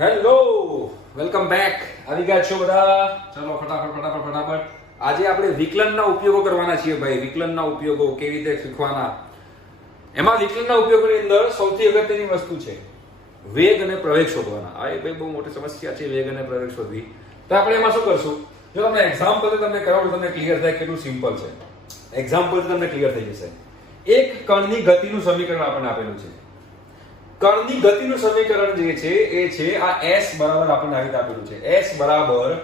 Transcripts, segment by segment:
Hello welcome back આવી ગયા છો બધા? ચલો ફટાફટ ફટાફટ ફટાફટ. આજે આપણે વિકલનના ઉપયોગો કરવાના છીએ ભાઈ. વિકલનના ઉપયોગો કેવી રીતે શીખવાના? એમાં વિકલનના ઉપયોગની અંદર સૌથી અગત્યની વસ્તુ છે વેગ અને પ્રવેગ શોધવાના આ એક ભાઈ બહુ મોટી સમસ્યા છે વેગ અને પ્રવેગ શોધવી તો આપણે એમાં શું કરશું? જો તમને એક્ઝામ્પલ તમને કરાવું તમને ક્લિયર થાય કેટલું સિમ્પલ છે. એક્ઝામ્પલ તમને ક્લિયર થઈ જશે. એક કણની ગતિનું સમીકરણ આપણને આપેલું છે. કણની ગતિનું સમીકરણ જે છે, એ છે આ s બરાબર આપણને આવી આપેલું છે. S બરાબર,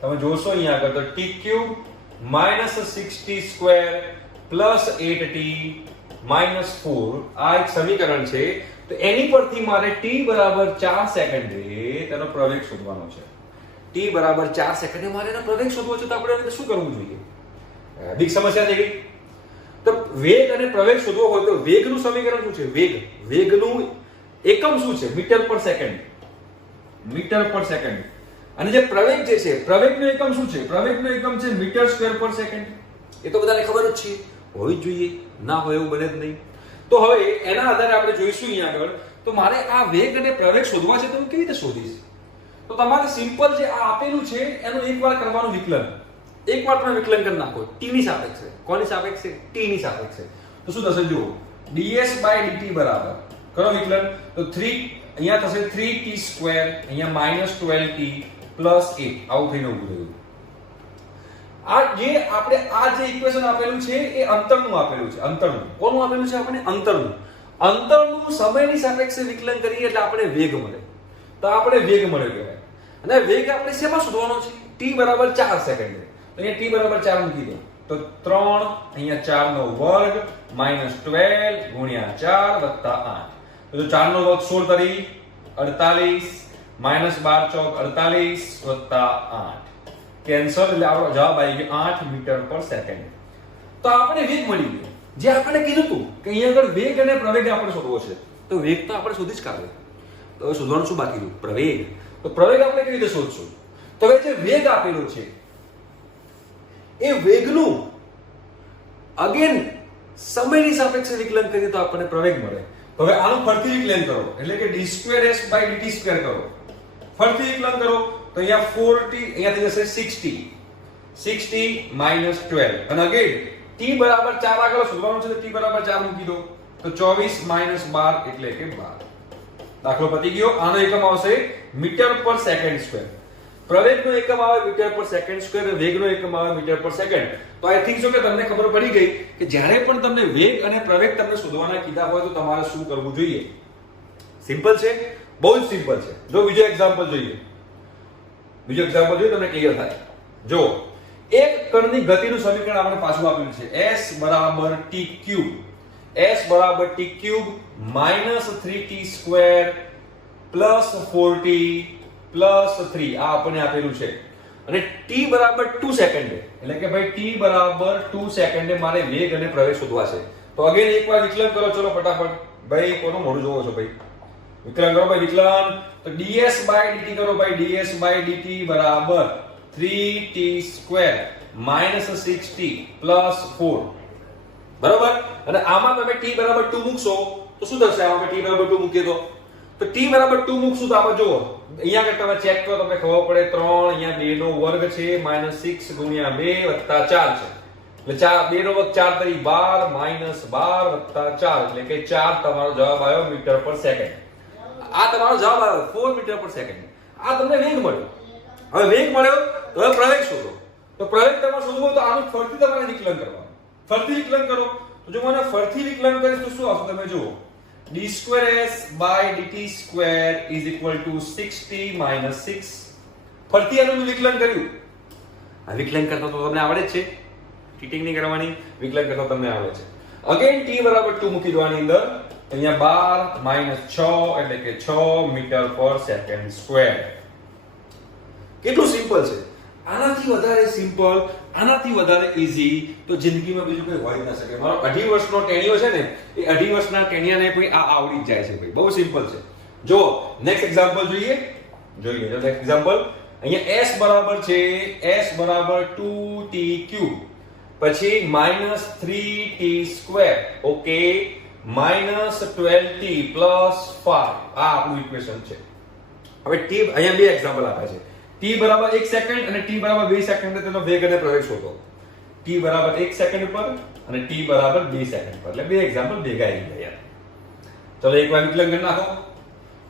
તમે જોશો અહીંયા આગળ તો t cube minus six T square plus eight T minus four આ એક સમીકરણ છે. તો એની પરથી મારે t બરાબર ચાર સેકન્ડે તેનો પ્રવેગ શોધવાનો છે. T બરાબર ચાર સેકન્ડે મારે એનો પ્રવેગ શોધવો છે તો આપણે શું કરવું જોઈએ? બીક સમસ્યા થઈ ગઈ તો વેગ અને પ્રવેગ શોધવો હોય તો વેગનું સમીકરણ શું છે? વેગ. વેગનું એકમ શું છે? મીટર પર સેકન્ડ. મીટર પર સેકન્ડ. અને જે પ્રવેગ જે છે પ્રવેગનું એકમ શું છે? પ્રવેગનું એકમ છે મીટર સ્ક્વેર પર સેકન્ડ. એ તો બધાને ખબર જ છે. હોવી જ જોઈએ. ના હોય એવું બને જ નહીં. તો હવે એના આધારે આપણે જોઈશું અહીંયા આગળ. તો મારે આ વેગ અને પ્રવેગ શોધવા છે તો હું કેવી રીતે શોધીશ? તો તમારે સિમ્પલ જે આ આપેલું છે એનું એકવાર કરવાનું વિકલન. એકવાર તમે વિકલન કરી નાખો. ટી ની સાપેક્ષે. કોની સાપેક્ષે? ટી ની સાપેક્ષે. તો શું થશે જુઓ. ds dt બરાબર. કરો વિકલન. તો 3 અહીંયા થશે 3t સ્ક્વેર અહીંયા માઇનસ 12t પ્લસ 8 આવું થઈને ઊભું થયું. આ જે આપણે આ જે ઇક્વેશન આપેલું છે, એ અંતરનું આપેલું છે, અંતરનું. કોનું આપેલું છે આપણને અંતરનું. અંતરનું સમયની સાપેક્ષે વિકલન કરીએ એટલે આપણે વેગ મળે. તો આપણે વેગ મળે કહેવાય. અને વેગ આપણે શેમાં શોધવાનો છે? t બરાબર 4 સેકન્ડ. તો અહીંયા t બરાબર 4 મૂકી દો. તો 3 અહીંયા 4 નો વર્ગ માઇનસ 12 ગુણ્યા 4 વત્તા 8 તો 4 નો વર્ગ સોળ તરી 48 માઇનસ બાર ચોક 48 વત્તા આઠ. કેન્સલ, એટલે આપણો જવાબ આવી ગયો આઠ મીટર પર સેકન્ડ. તો આપણે વેગ મળી ગયો. જે આપણે કીધું હતું કે અહીંયા આગળ વેગ અને પ્રવેગ આપણે શોધવો છે, તો વેગ તો આપણે શોધી જ કાઢવો તો હવે શોધવાનું શું બાકી રહ્યું? પ્રવેગ. તો પ્રવેગ આપણે કેવી રીતે શોધશું? તો હવે જે વેગ આપેલો છે, એ વેગનું અગેન સમયની સાપેક્ષે વિકલન કરીએ તો આપણને પ્રવેગ મળે. હવે આનું ફરતી વિકલન કરો. એટલે કે D square s by dt square કરો. ફરતી વિકલન કરો. તો અહીંયા 4t અહીંયા થઈ જશે 6t 6t માઇનસ 12 અને અગેન t બરાબર 4 આગળ શોધવાનું છે તો t બરાબર 4 મૂકી દો. તો 24 માઇનસ 12 એટલે કે 12 દાખલો પતી ગયો. આનો એકમ આવશે મીટર પર સેકન્ડ સ્ક્વેર પ્રવેગનો એકમ આવે મીટર પર સેકન્ડ સ્ક્વેર વેગનો એકમ આવે મીટર પર સેકન્ડ. તો આઈ થિંક સો કે તમને ખબર પડી ગઈ કે જ્યારે પણ તમને વેગ અને પ્રવેગ તમને શોધવાના કીધા હોય તો તમારે શું કરવું જોઈએ? સિમ્પલ છે? બહુ જ સિમ્પલ છે. જો બીજો એક્ઝામ્પલ જોઈએ. બીજો એક્ઝામ્પલ જોઈએ તમને ક્લિયર થાય. જો એક કણની ગતિનું સમીકરણ આપણે પાછું આપ્યું છે. S બરાબર t ક્યુબ s બરાબર t cube minus three T square plus four T plus three, આ આપણને આપેલું છે. અને ટી બરાબર ટુ સેકન્ડે, એટલે કે ભાઈ ટી બરાબર ટુ સેકન્ડે મારે વેગ અને પ્રવેગ શોધવા છે. તો અગેન એકવાર વિકલન કરો, ચલો ફટાફટ. ભાઈ, કોનું મોઢું જોવો છો ભાઈ? વિકલન કરો ભાઈ, વિકલન. તો ડીએસ બાય ડીટી કરો ભાઈ ડીએસ બાય ડીટી બરાબર 3t square minus 6t plus four બરાબર? અને આમાં તમે ટી બરાબર ટુ મૂકશો, તો શું થશે? આમાં ટી બરાબર ટુ મૂકીએ તો? તો t બરાબર 2 મૂકશું તો આમાં જુઓ. અહીંયા કે તમે ચેક કરો, તમને ખબર પડે 3 અહીંયા 2 નો વર્ગ છે માઇનસ 6 ગુણ્યા 2 વત્તા 4 છે. એટલે ચાર, બે નો વર્ગ 4 તરી 12 માઇનસ 12 વત્તા 4 એટલે કે 4 તમારો જવાબ આવ્યો મીટર પર સેકન્ડ આ તમારો જવાબ આવ્યો 4 મીટર પર સેકન્ડ આ તમને વેગ મળ્યો. હવે વેગ મળ્યો, તો હવે પ્રવેગ શોધો. તો પ્રવેગ તમારે શોધવો તો આનું ફરતી તમારે વિકલન કરવાનું. ફરતી વિકલન કરો. તો જો મને ફરતી વિકલન કરીશ તો શું આવશે? તમે જુઓ. D square s by dt square is equal to 6t minus 6 ફરતી આનું વિકલન કર્યું. આ વિકલન કરતા તો તમને આવડે જ છે. ચીટિંગ નહીં કરવાની વિકલન કરતા તમને આવડે છે. અગેન t બરાબર 2 મૂકી દેવાની અંદર. અહીંયા 12 માઇનસ 6 એટલે કે 6 મીટર પર સેકન્ડ સ્ક્વેર કેટલું સિમ્પલ છે. આનાથી વધારે સિમ્પલ આનાથી વધારે ઈઝી તો જિંદગીમાં બીજું કંઈ હોય જ ના શકે. મારો અઢી વર્ષનો ટેણીયો છે ને, એ અઢી વર્ષના ટેણીયાને પણ આ આવડી જ જાય છે ભાઈ. બહુ સિમ્પલ છે. જો નેક્સ્ટ એક્ઝામ્પલ જોઈએ. જોઈએ, જો નેક્સ્ટ એક્ઝામ્પલ અહીંયા s બરાબર છે, s બરાબર 2t ક્યુબ પછી minus three T square okay minus twelve T plus five આ આપણું ઇક્વેશન છે. હવે ટી અહીંયા બે એક્ઝામ્પલ આપ્યા છે. ટી બરાબર એક સેકન્ડ અને ટી બરાબર બે સેકન્ડ તેનો વેગ અને પ્રવેગ શોધો. ટી બરાબર એક સેકન્ડ પર અને ટી બરાબર બે સેકન્ડ પર એટલે બે એક્ઝામ્પલ ભેગા આવી ગયા ચલો એકવાર વિકલન કરી નાખો.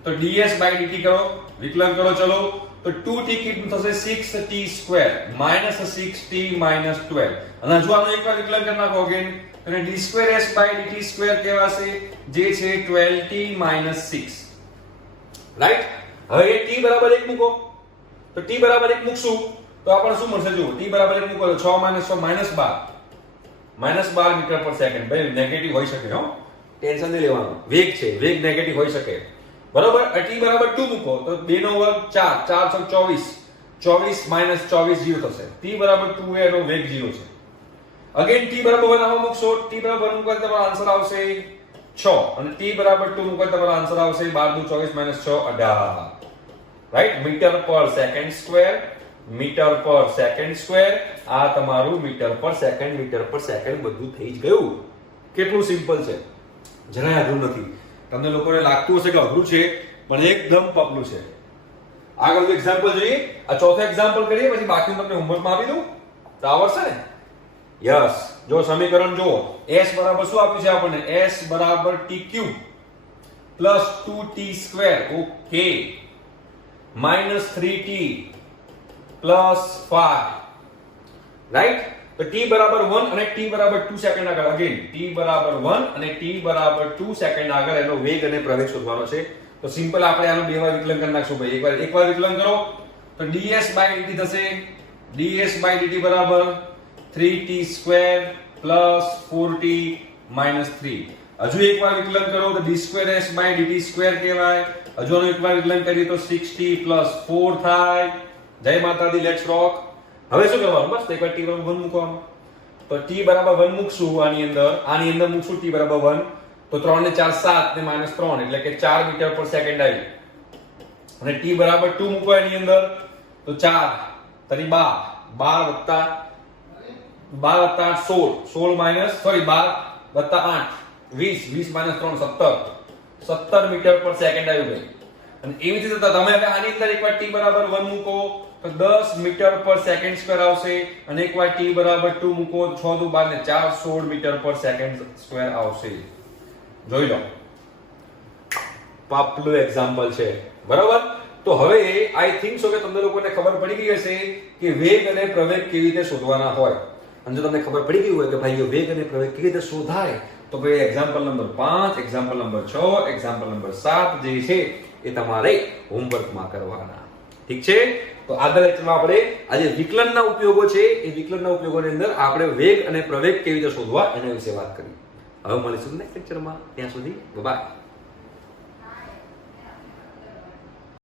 તો ds બાય dt કરો. વિકલન કરો, ચલો. તો 2t કેટલું થશે 6t square minus 6t minus 12 અને હજુ આનું એકવાર વિકલન કરી નાખો અગેન અને D square S by DT square કહેવાશે, જે છે 12t માઇનસ 6 રાઈટ હવે એ t બરાબર 1 મૂકો. તો t બરાબર 1 મૂકશું તો આપણને શું મળશે? જુઓ t બરાબર 1 મૂકો તો 6 માઇનસ 6 માઇનસ 12 માઇનસ 12 મીટર પર સેકન્ડ. ભાઈ નેગેટિવ હોઈ શકે હો. ટેન્શન નહીં લેવાનું. વેગ છે વેગ નેગેટિવ હોઈ શકે. બરોબર? t બરાબર 2 મૂકો તો 2 નો વર્ગ 4 4 છક 24 24 માઇનસ 24 0 થશે. t બરાબર 2 એનો વેગ 0 છે. અગેન t બરાબર 1 આમાં મૂકશો. t બરાબર 1 મૂકો તમારો આન્સર આવશે 6 અને t બરાબર 2 મૂકો તમારો આન્સર આવશે 12 દુ 24 માઇનસ 6 18 રાઈટ મીટર પર સેકન્ડ સ્ક્વેર મીટર પર સેકન્ડ સ્ક્વેર આ તમારું મીટર પર સેકન્ડ મીટર પર સેકન્ડ બધું થઈ જ ગયું. કેટલું સિમ્પલ છે? જરાય અઘરું નથી. તમને લોકોને લાગતું હશે કે અઘરું છે, પણ એકદમ પગલું છે. આગળ એક્ઝામ્પલ જોઈએ. આ ચોથો એક્ઝામ્પલ કરીએ, પછી બાકી તમને હોમવર્કમાં આપી દઉં. તો આવડશે ને? યસ જો સમીકરણ જુઓ. S બરાબર શું આપ્યું છે આપણને? S બરાબર t cube plus 2t square okay minus 3t plus 5 right? તો t બરાબર 1 અને t બરાબર 2 સેકન્ડ આગળ. અગેન t બરાબર 1 અને t બરાબર 2 સેકન્ડ આગળ એનો વેગ અને પ્રવેગ શોધવાનો છે. તો સિમ્પલ આપણે આનું બે વાર વિકલન કરી નાખશું ભાઈ. એકવાર એકવાર વિકલન કરો. તો ds dt થશે. ds dt બરાબર 3t square plus 4t minus 3 હજુ એકવાર વિકલન કરો તો d square s dt square કહેવાય. હજુ આનું એકવાર વિકલન કરીએ તો 6t 4 થાય. જય માતાજી લેટ્સ રોક હવે શું કરવાનું? બસ એકવાર t બરાબર 1 મૂકવાનું. તો t બરાબર 1 મૂકશું આની અંદર. આની અંદર મૂકશું t બરાબર 1 તો 3 ને 4 7 ને માઇનસ 3 એટલે કે 4 મીટર પર સેકન્ડ આવી. અને t બરાબર 2 મૂકો એની અંદર. તો 4 તરી 12 12 વત્તા 12 વત્તા 8 16 16 માઇનસ સોરી 12 વત્તા 8 20 20 માઇનસ 3 17 17 મીટર પર સેકન્ડ આવ્યું ગઈ અને એવી રીતે તમે હવે આની અંદર એકવાર ટી બરાબર વન મૂકો, તો દસ મીટર પર સેકન્ડ સ્ક્વેર આવશે. અને એકવાર ટી બરાબર ટુ મૂકો છ દુ બાર ને 4 16 મીટર પર સેકન્ડ સ્ક્વેર આવશે. જોઈ લો. પાપલું એક્ઝામ્પલ છે. બરાબર? તો હવે આઈ થિંક સો કે તમને લોકોને ખબર પડી ગઈ હશે કે વેગ અને પ્રવેગ કેવી રીતે શોધવાના હોય. અને જો તમને ખબર પડી ગઈ હોય કે ભાઈ વેગ અને પ્રવેગ કેવી રીતે શોધાય તો ભાઈ એક્ઝામ્પલ નંબર પાંચ એક્ઝામ્પલ નંબર છ એક્ઝામ્પલ નંબર સાત જે છે એ તમારે હોમવર્કમાં કરવાના. ઠીક છે? તો આગળ લેક્ચરમાં આપણે આજે વિકલનના ઉપયોગો છે. એ વિકલનના ઉપયોગોની અંદર આપણે વેગ અને પ્રવેગ કેવી રીતે શોધવા એના વિશે વાત કરી. હવે મળીશું નેક્સ્ટ લેક્ચરમાં ત્યાં સુધી બાય